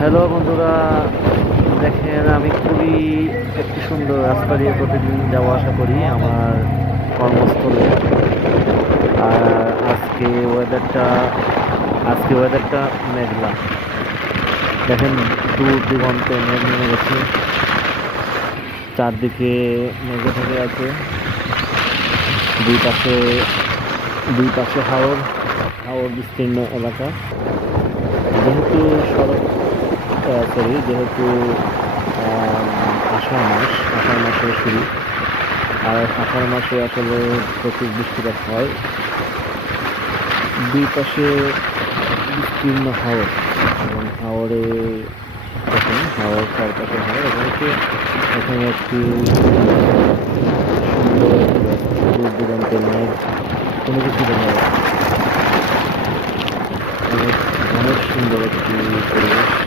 Hello বন্ধুরা, দেখেন আমি খুবই একটি সুন্দর রাস্তা দিয়ে প্রতিদিন যাওয়া আসা করি আমার কর্মস্থলে। আর আজকে ওয়েদারটা মেঘলা। দেখেন দূর দিগন্তে মেঘ নেমে গেছে, চারদিকে মেঘে ঢেকে আছে। দুই পাশে দুই পাশে হাওর হাওর বিস্তীর্ণ এলাকা। যেহেতু সড়ক যেহেতু আম, আষাঢ় মাসে শুরু। আর আষাঢ় মাসে আসলে প্রচুর বৃষ্টিপাত হয়। দুই পাশে বিস্তীর্ণ হাওর, এবং হাওরে দেখেন হাওর চারপাশে হাওর, এবং এখানে একটি সুন্দর একটি রাস্তা, দূর দিগন্তে মেঘ, কোনো কিছু দেখা যাচ্ছে না। অনেক অনেক সুন্দর একটি পরিবেশ।